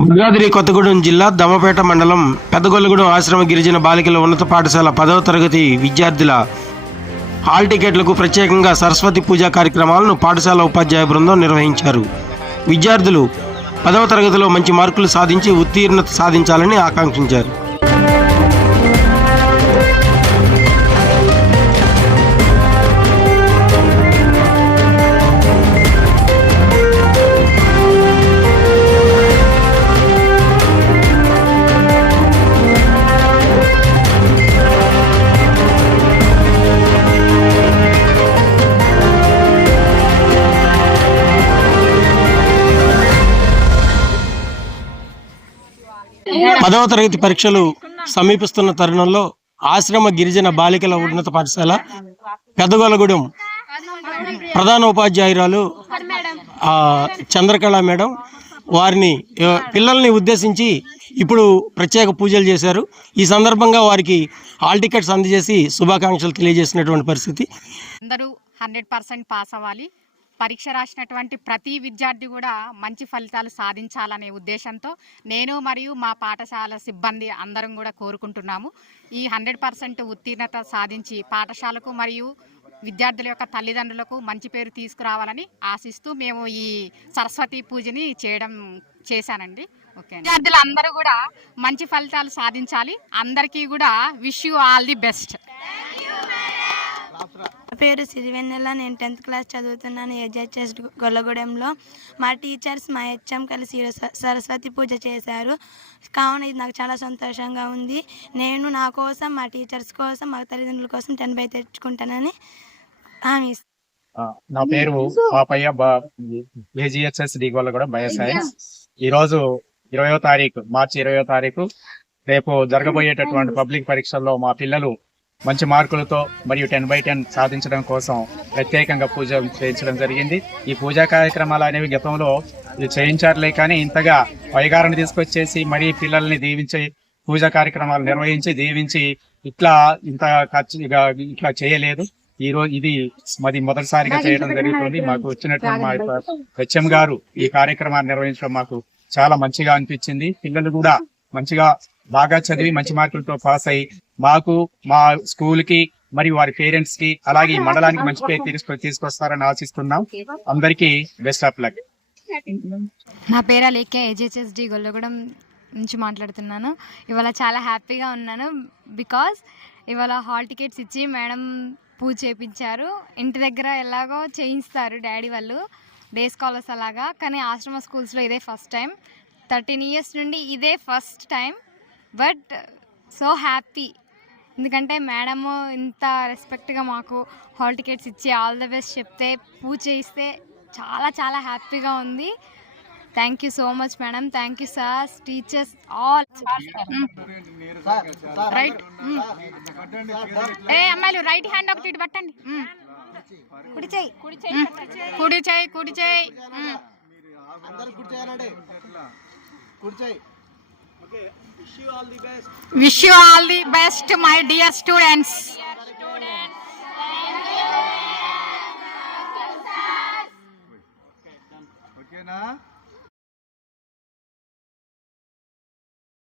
భద్రాద్రి కొత్తగూడెం జిల్లా దమ్మపేట మండలం పెద్దగొల్లగూడెం ఆశ్రమ గిరిజన బాలికల ఉన్నత పాఠశాల 10వ తరగతి విద్యార్థుల హాల్ టికెట్లకు ప్రత్యేకంగా సరస్వతి పూజా కార్యక్రమాలను పాఠశాల ఉపాధ్యాయ బృందం నిర్వహించారు. విద్యార్థులు 10వ తరగతిలో మంచి మార్కులు సాధించి ఉత్తీర్ణత సాధించాలని ఆకాంక్షించారు. పదవ తరగతి పరీక్షలు సమీపిస్తున్న తరుణంలో ఆశ్రమ గిరిజన బాలికల ఉన్నత పాఠశాల పెద్దగొల్లగూడెం ప్రధాన ఉపాధ్యాయురాలు చంద్రకళ మేడం వారిని పిల్లల్ని ఉద్దేశించి ఇప్పుడు ప్రత్యేక పూజలు చేశారు. ఈ సందర్భంగా వారికి హాల్ టికెట్స్ అందజేసి శుభాకాంక్షలు తెలియజేసినటువంటి పరిస్థితి. అందరూ 100% పాస్ అవ్వాలి. పరీక్ష రాసినటువంటి ప్రతి విద్యార్థి కూడా మంచి ఫలితాలు సాధించాలనే ఉద్దేశంతో నేను మరియు మా పాఠశాల సిబ్బంది అందరం కూడా కోరుకుంటున్నాము. ఈ 100% ఉత్తీర్ణత సాధించి పాఠశాలకు మరియు విద్యార్థుల యొక్క తల్లిదండ్రులకు మంచి పేరు తీసుకురావాలని ఆశిస్తూ మేము ఈ సరస్వతి పూజని చేశానండి. ఓకే, విద్యార్థులు అందరూ కూడా మంచి ఫలితాలు సాధించాలి. అందరికీ కూడా wish you all the best. నా పేరు సిరివెన్నెల. నేను 10th క్లాస్ చదువుతున్నాను ఏజెచ్ఎస్ గొల్లగూడెంలో. మా టీచర్స్ మా హెచ్ఎం కలిసి సరస్వతి పూజ చేశారు. కావున ఇది నాకు చాలా సంతోషంగా ఉంది. నేను నా కోసం, మా టీచర్స్ కోసం, మా తల్లిదండ్రుల కోసం 10/10 తెచ్చుకుంటానని హామీ. నా పేరు Papayya, AGHS D Gollagudem bioscience. ఈరోజు మార్చి 20వ తారీఖు రేపు జరగబోయేటటువంటి పబ్లిక్ పరీక్షల్లో మా పిల్లలు మంచి మార్కులతో మరియు 10/10 సాధించడం కోసం ప్రత్యేకంగా పూజ చేయించడం జరిగింది. ఈ పూజా కార్యక్రమాలు అనేవి గతంలో చేయించారులే కానీ ఇంతగా వైగారిని తీసుకొచ్చేసి మరీ పిల్లల్ని దీవించి పూజా కార్యక్రమాలు నిర్వహించి దీవించి ఇట్లా చేయలేదు. ఈ రోజు ఇది మొదటిసారిగా చేయడం జరుగుతుంది. మాకు వచ్చినటువంటి మా హెచ్ఎం గారు ఈ కార్యక్రమాన్ని నిర్వహించడం మాకు చాలా మంచిగా అనిపించింది. పిల్లలు కూడా మంచిగా బాగా చదివి మంచి మార్కులతో పాస్ అయ్యి మాకు, మా స్కూల్ కి మరియు వారి పేరెంట్స్ కి అలాగే ఈ మండలానికి మంచి పేరు తీసుకొస్తారని ఆశిస్తున్నాం. అందరికీ బెస్ట్ ఆఫ్ లక్. నా పేరు లేకే, ఏజెచ్ఎస్ డి గొల్లగూడెం నుంచి మాట్లాడుతున్నాను. ఇవాళ చాలా హ్యాపీగా ఉన్నాను. బికాజ్ ఇవాళ హాల్ టికెట్స్ ఇచ్చి మేడం పూజ చేయించారు. ఇంటి దగ్గర ఎలాగో చేయిస్తారు డాడీ వాళ్ళు, డే స్కాలర్స్ అలాగా. కానీ ఆశ్రమ స్కూల్స్లో ఇదే ఫస్ట్ టైం. 13 years నుండి ఇదే first time. But so happy, ఎందుకంటే మేడము ఇంత రెస్పెక్ట్గా మాకు హాల్ టికెట్స్ ఇచ్చి ఆల్ ద బెస్ట్ చెప్తే పూజ చేయిస్తే చాలా చాలా హ్యాపీగా ఉంది. Thank you so much madam. Thank you sirs, teachers all. Right అమ్మాయిలు రైట్ హ్యాండ్ ఒకటి ఇటు పట్టండి. కుడి చేయి, కుడి చేయి, కుడి చేయి. Wish you all the best, my dear students. Okay na?